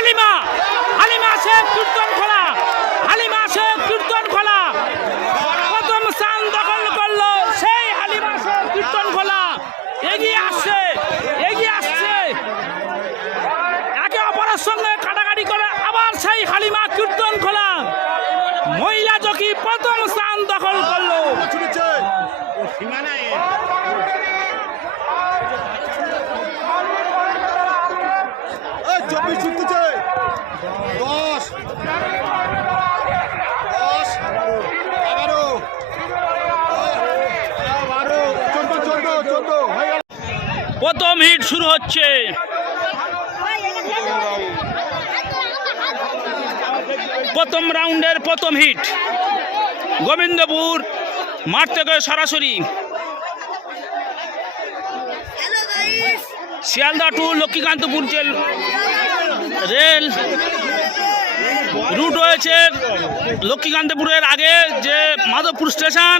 হালিমা হালিমা সে কীর্তন খোলা হালিমা শেখ কীর্তন খোলা প্রথম স্থান দখল করল সেই হালিমা শেখ কীর্তন খোলা এগিয়ে আসছে এগিয়ে আসছে একে অপরের সঙ্গে কাটাকাটি করে আবার সেই হালিমা কীর্তন খোলা মহিলা জকি প্রথম স্থান দখল করল চব্বিশ ছুটতেছে দশ দশ এগারো বারো চোদ্দ চোদ্দ চোদ্দ হয়ে গেল প্রথম হিট শুরু হচ্ছে। প্রথম রাউন্ডের প্রথম হিট। গোবিন্দপুর মাঠ থেকে সরাসরি। Sealdah to Lakshmikantapur rail. Route রয়েছে লক্ষ্মীকান্তপুরের আগে যে মাধবপুর স্টেশন,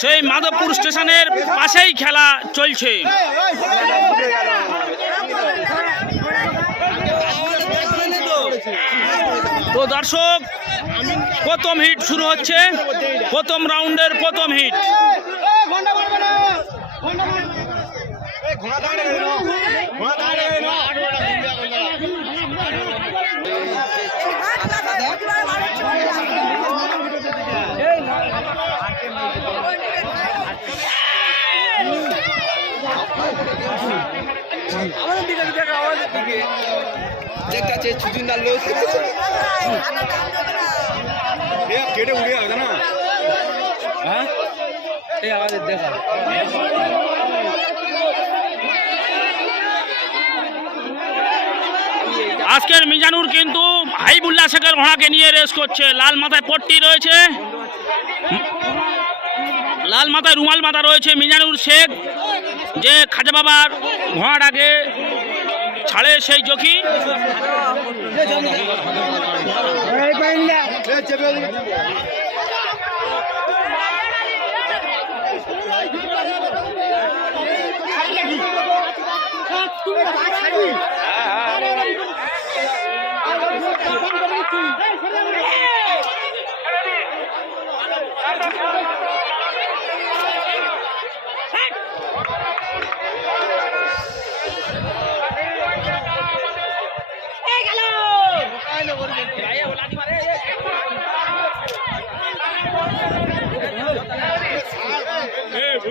সেই মাধবপুর স্টেশনের পাশেই খেলা চলছে। তো দর্শক, প্রথম হিট শুরু হচ্ছে। প্রথম রাউন্ডের প্রথম হিট। দেখতে কেটে উড়ে যাবে না আজকের মিজানুর কিন্তু হাইবুল্লাহ শেখের ঘোড়াকে নিয়ে রেস করছে। লাল মাথায় পট্টি রয়েছে। লাল মাথায় রুমাল মাথা রয়েছে মিজানুর শেখ। যে খাজা বাবার ঘোড়াটাকে ছাড়ে সেই জকি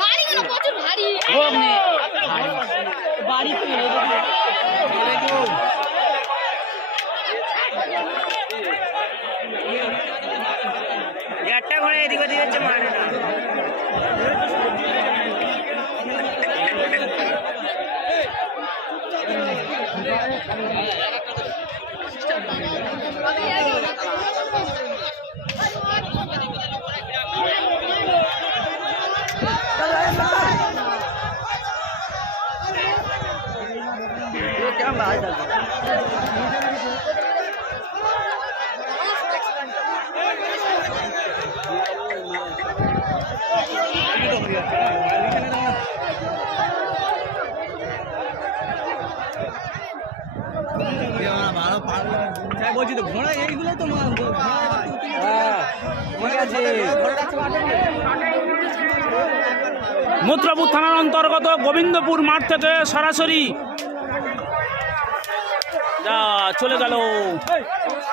বাড়িগুলো প্রচুর ভারী। একটা ঘোড়া এদিক ওদিক হচ্ছে মানে না। কেমন বলছি তো ঘোড়া এইগুলো তো ঠিক থানার অন্তর্গত গোবিন্দপুর মাঠ থেকে সরাসরি যা চলে গেল।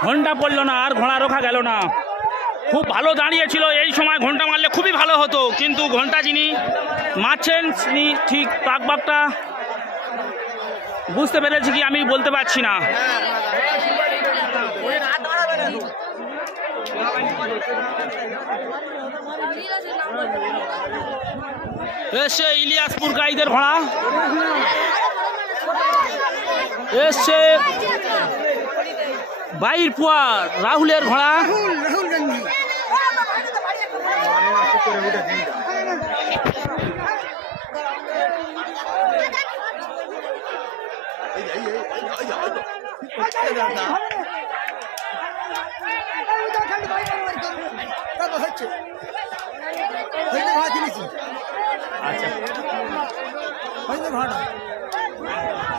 ঘণ্টা পড়ল না আর ঘোড়া রোখা গেল না। খুব ভালো দাঁড়িয়েছিল এই সময় ঘণ্টা মারলে খুবই ভালো হতো কিন্তু ঘণ্টা যিনি মারছেন তিনি ঠিক তাকবাকটা বুঝতে পেরেছি কি আমি বলতে পারছি না। এসছে ইলিয়াসপুর গাইদের ঘোড়া এসছে বাইরপুয়া রাহুলের ঘোড়া আচ্ছা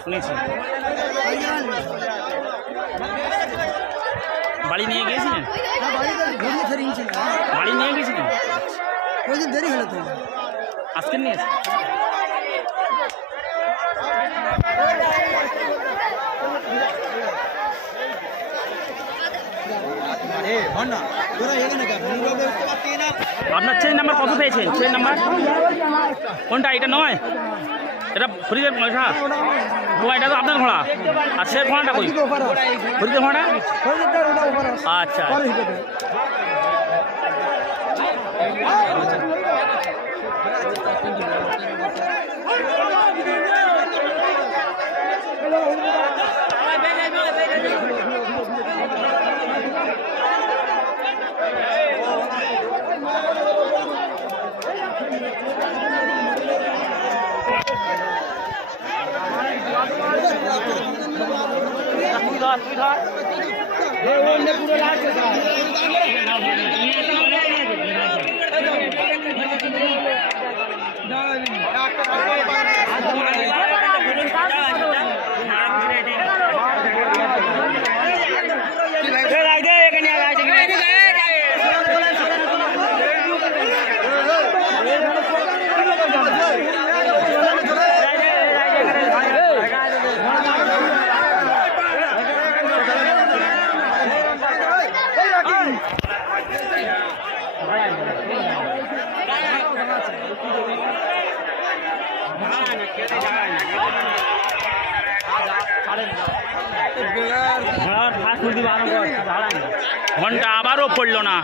শুনেছি বাড়ি নিয়ে গিয়েছিলেন বাড়ি নিয়ে গেছিলেন দেরি হলো তো আজকে নিয়ে আপনার চেন নাম্বার কত পেয়েছেন? চেন নাম্বার কোনটা, এটা নয়? এটা ফরিদের ঘোড়া এটা তো আপনার ঘোড়া। আর সে ঘোড়াটা কই? ফরিদের ঘোড়া আচ্ছা। পুরো ঘণ্টা আবারও পড়ল না।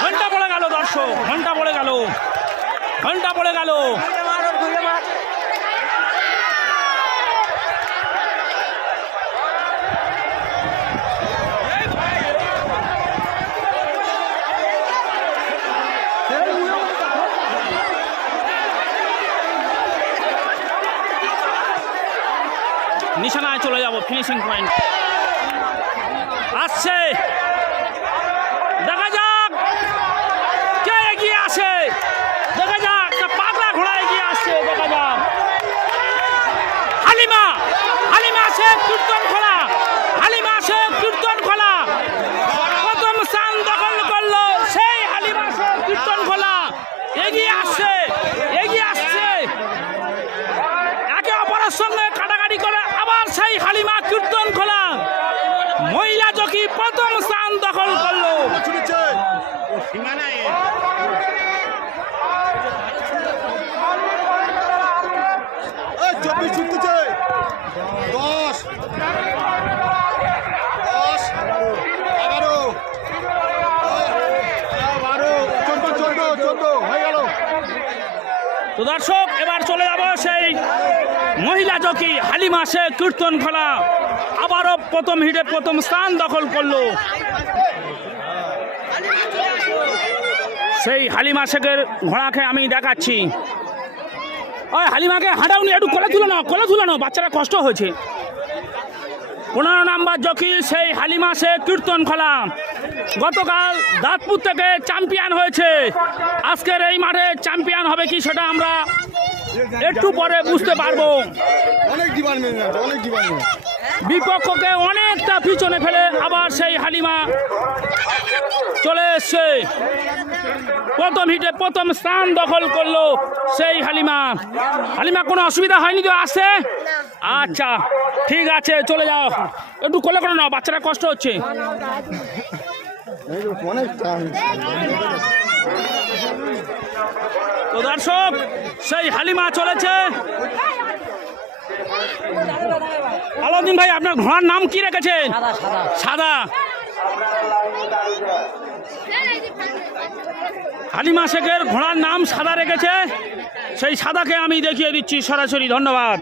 ঘণ্টা পড়ে গেল দর্শক ঘণ্টা পড়ে গেল। ঘণ্টা পড়ে গেল। নিশানায় চলে যাব ফিনিশিং পয়েন্ট আসছে দেখা যাক কে এগিয়ে আসে দেখা যাক একটা পাগলা ঘোড়া এগিয়ে আসছে দেখা যাক হালিমা হালিমা আছে কীর্তন খোলা হালিমা আছে কীর্তন খোলা প্রথম স্থান দখল করল সেই হালিমা আছে কীর্তন খোলা এগিয়ে আসছে এগিয়ে আসছে একে অপরের সঙ্গে কাটাকাটি করে আবার সেই হালিমা কীর্তন খোলা মহিলা জকি প্রথম স্থান দখল করল চব্বিশ ছুটতেছে দশ দশ এগারো বারো চোদ্দ চোদ্দ চোদ্দ হয়ে গেল দর্শক এবার চলে যাব সেই মহিলা জকি হালিমা শেখ কীর্তন খোলা। আবারও প্রথম হিটে প্রথম স্থান দখল করল। সেই হালিমা শেখের ঘোড়াকে আমি দেখাচ্ছি। ওই হালিমাকে হাঁটাউনি একটু কোলে তুলে নাও, কোলে তুলে নাও, বাচ্চারা কষ্ট হয়েছে। পনেরো নাম্বার জকি সেই হালিমা সে কীর্তন খোলা গতকাল দাঁতপুর থেকে চ্যাম্পিয়ন হয়েছে। আজকের এই মাঠে চ্যাম্পিয়ন হবে কি সেটা আমরা একটু পরে বুঝতে পারব। বিপক্ষকে অনেকটা পিছনে ফেলে আবার সেই হালিমা চলে এসছে। প্রথম হিটে প্রথম স্থান দখল করল সেই হালিমা। হালিমা কোনো অসুবিধা হয়নি তো? আসে আচ্ছা ঠিক আছে চলে যাও। একটু কোলে করে নাও বাচ্চারা কষ্ট হচ্ছে। তো দর্শক সেই হালিমা চলেছে। আলাউদ্দিন ভাই আপনার ঘোড়ার নাম কি রেখেছেন? সাদা। হালিমা শেখের ঘোড়ার নাম সাদা রেখেছে। সেই সাদাকে আমি দেখিয়ে দিচ্ছি। সরাসরি ধন্যবাদ।